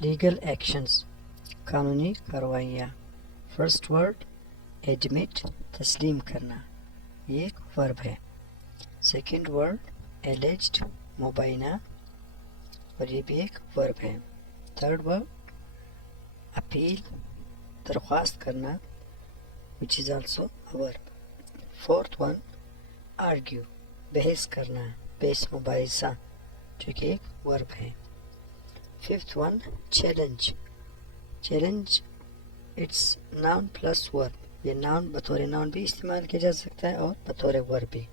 Legal actions قانونی کارروائیاں. First word admit تسلیم کرنا، یہ ایک ورب ہے. سیکنڈ ورڈ ایلیجڈ مبینہ، اور یہ بھی ایک ورب ہے. تھرڈ ورڈ اپیل درخواست کرنا which is also a verb. Fourth one argue بحث کرنا، بحث مباحثہ جو کہ ایک ورب ہے. Fifth one challenge. Challenge it's noun plus verb, یہ ناؤن بطور ناؤن بھی استعمال کیا جا سکتا ہے اور بطور ورب بھی.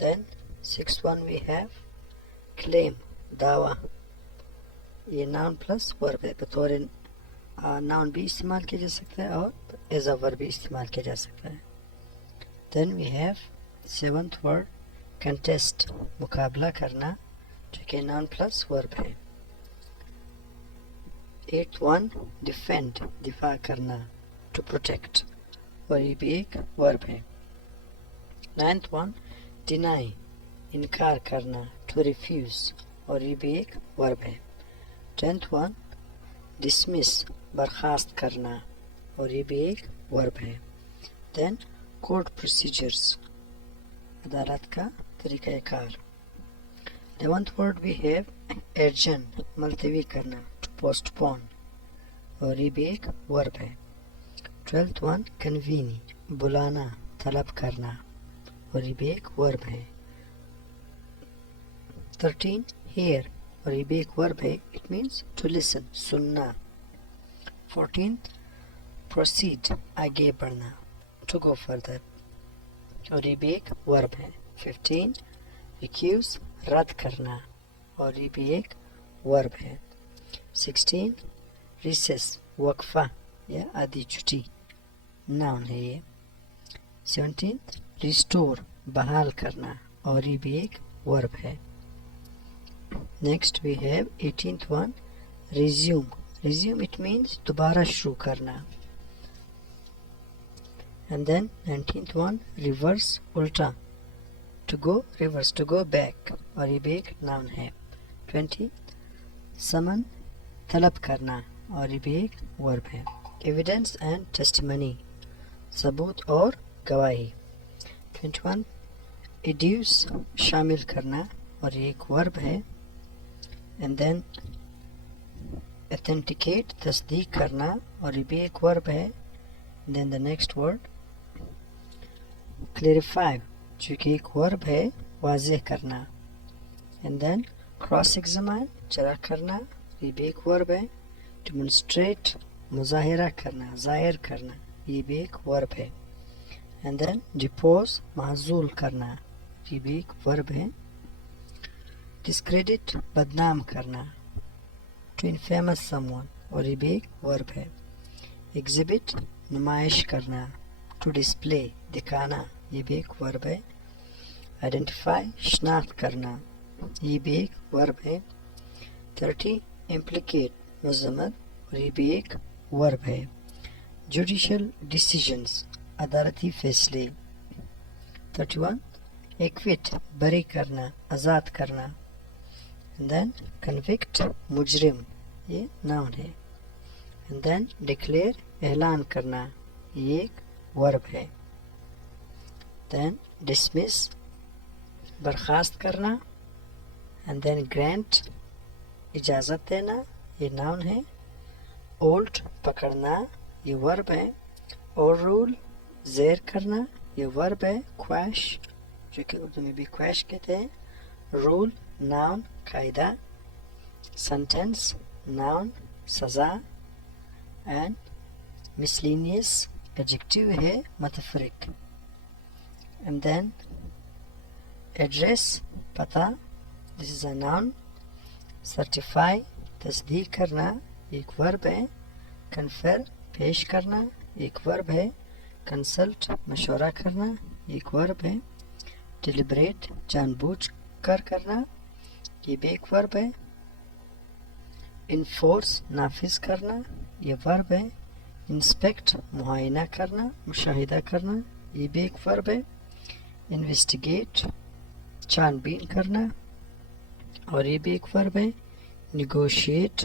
دین سکس ون وی ہیو کلیم دعویٰ، یہ ناؤن پلس ورب ہے، بطور ناؤن بھی استعمال کیا جا سکتا ہے اور ایز اے ورب بھی استعمال کیا جا سکتا ہے. Then we have seventh word contest مقابلہ کرنا جو کہ ناؤن پلس ورب ہے. ایٹھ ون ڈیفینڈ دفاع کرنا ٹو پروٹیکٹ، اور یہ بھی ایک ورب ہے. نائنتھ ون ڈینائی انکار کرنا ٹو ریفیوز، اور یہ بھی ایک ورب ہے. ٹینتھ ون ڈسمس برخاست کرنا، اور یہ بھی ایک ورب ہے. دین کورٹ پروسیجرز عدالت کا طریقہ کار. 11th ورڈ وی ہیو ارجنٹ ملتوی کرنا ٹو پوسٹ پون، اور یہ بھی ایک ورب ہے. 12th ون کنوینی بلانا طلب کرنا، اور یہ بھی ایک ورب ہے. 13 ہیئر، اور یہ بھی ایک ورب ہے، اٹ مینس ٹو لسن سننا. 14 پروسیڈ آگے بڑھنا ٹو گو فردر، اور یہ بھی ایک ورب ہے. 15 ریکیوز رد کرنا، اور یہ بھی ایک ورب ہے. 16 ریسس وقفہ یا آدھی چھٹی، ناؤن ہے یہ. 17 ریسٹور بحال کرنا، اور یہ بھی ایک ورب ہے. Next we have 18th one resume. Resume it means دوبارہ شروع کرنا. And then 19th one reverse الٹا to go reverse to go back، اور یہ بھی ایک ناؤن ہے. 20 سمن طلب کرنا، اور یہ بھی ایک ورب ہے. ایویڈنس اینڈ ٹیسٹیمنی ثبوت اور گواہی. 21 ایڈیوس شامل کرنا، اور یہ ایک ورب ہے. اینڈ دین اتھینٹیکیٹ تصدیق کرنا، اور یہ بھی ایک ورب ہے. دین دا نیکسٹ ورڈ کلیریفائی جو کہ ایک ورب ہے، واضح کرنا. اینڈ دین کراس ایگزامائن چرا کرنا، یہ بھی ایک ورب ہے. ڈیمونسٹریٹ مظاہرہ کرنا ظاہر کرنا، یہ بھی ایک ورب ہے. اینڈ دین ڈپوز معزول کرنا، یہ بھی ایک ورب ہے. ڈسکریڈٹ بدنام کرنا ٹو انفیمس سم ون، اور یہ بھی ایک ورب ہے. ایگزبٹ نمائش کرنا ٹو ڈسپلے دکھانا، یہ بھی ایک ورب ہے. آئیڈینٹیفائی شناخت کرنا، یہ بھی ایک ورب ہے. 30 امپلیکیٹ مذمت، اور یہ بھی ایک ورب ہے. جوڈیشل ڈیسیژنز عدالتی فیصلے. 31 ایکویٹ بری کرنا آزاد کرنا. دین کنوکٹ مجرم، یہ ناؤن ہے. دین ڈکلیئر اعلان کرنا، یہ ایک ورب ہے. دین ڈسمس برخاست کرنا. اینڈ دین گرانٹ اجازت دینا، یہ ناؤن ہے. اولٹ پکڑنا، یہ ورب ہے. اور رول زیر کرنا، یہ ورب ہے. خواہش جو کہ اردو میں بھی خواہش کہتے ہیں. رول ناؤن قاعدہ. سنٹینس ناؤن سزا. اینڈ مسلینیس ایڈجیکٹیو ہے متفرق. اینڈ دین ایڈریس پتہ، دس از اے ناؤن. سرٹیفائی تصدیق کرنا، ایک ورب ہے. کنفر پیش کرنا، ایک ورب ہے. کنسلٹ مشورہ کرنا، ایک ورب ہے. ڈیلیبریٹ جان بوجھ کر کرنا، یہ بھی ایک ورب ہے. انفورس نافذ کرنا، یہ ورب ہے. انسپیکٹ معائنہ کرنا مشاہدہ کرنا، یہ بھی ایک ورب ہے. انویسٹیگیٹ چھان بین کرنا، اور یہ بھی ایک ورب ہے. Negotiate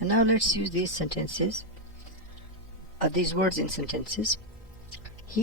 And now let's use these sentences, these words in sentences. He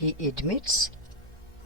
he admits,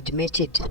admitted,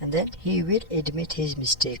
And then he will admit his mistake.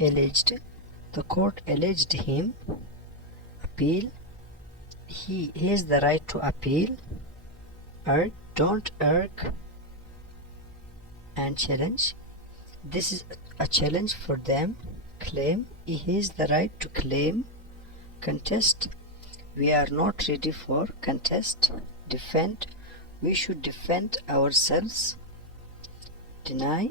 Alleged, the court alleged him. Appeal, he has the right to appeal. Urge, don't urge. And challenge, this is a challenge for them. Claim, he has the right to claim. Contest, we are not ready for contest. Defend, we should defend ourselves. Deny,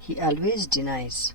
He always denies,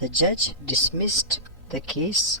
The judge dismissed the case,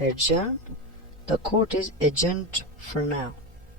Adjourn, the court is adjourned for now,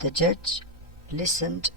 the judge listened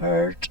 heard,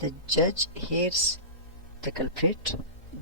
the judge hears the culprit,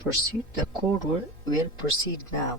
Proceed, the court will proceed now,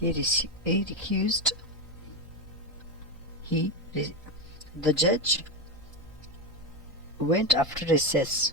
He recused, the judge went after recess,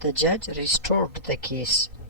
The judge restored the case,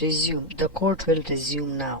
Resume, the court will resume now,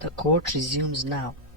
the court resumes now,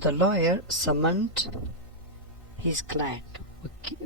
The lawyer summoned his client,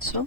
So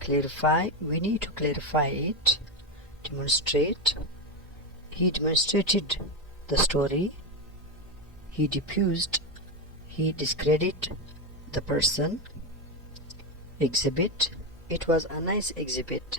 Clarify, we need to clarify it. Demonstrate, he demonstrated the story. He depused, he discredited the person. Exhibit, it was a nice exhibit,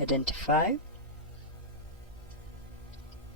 Identify,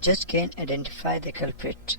judge can identify the culprit,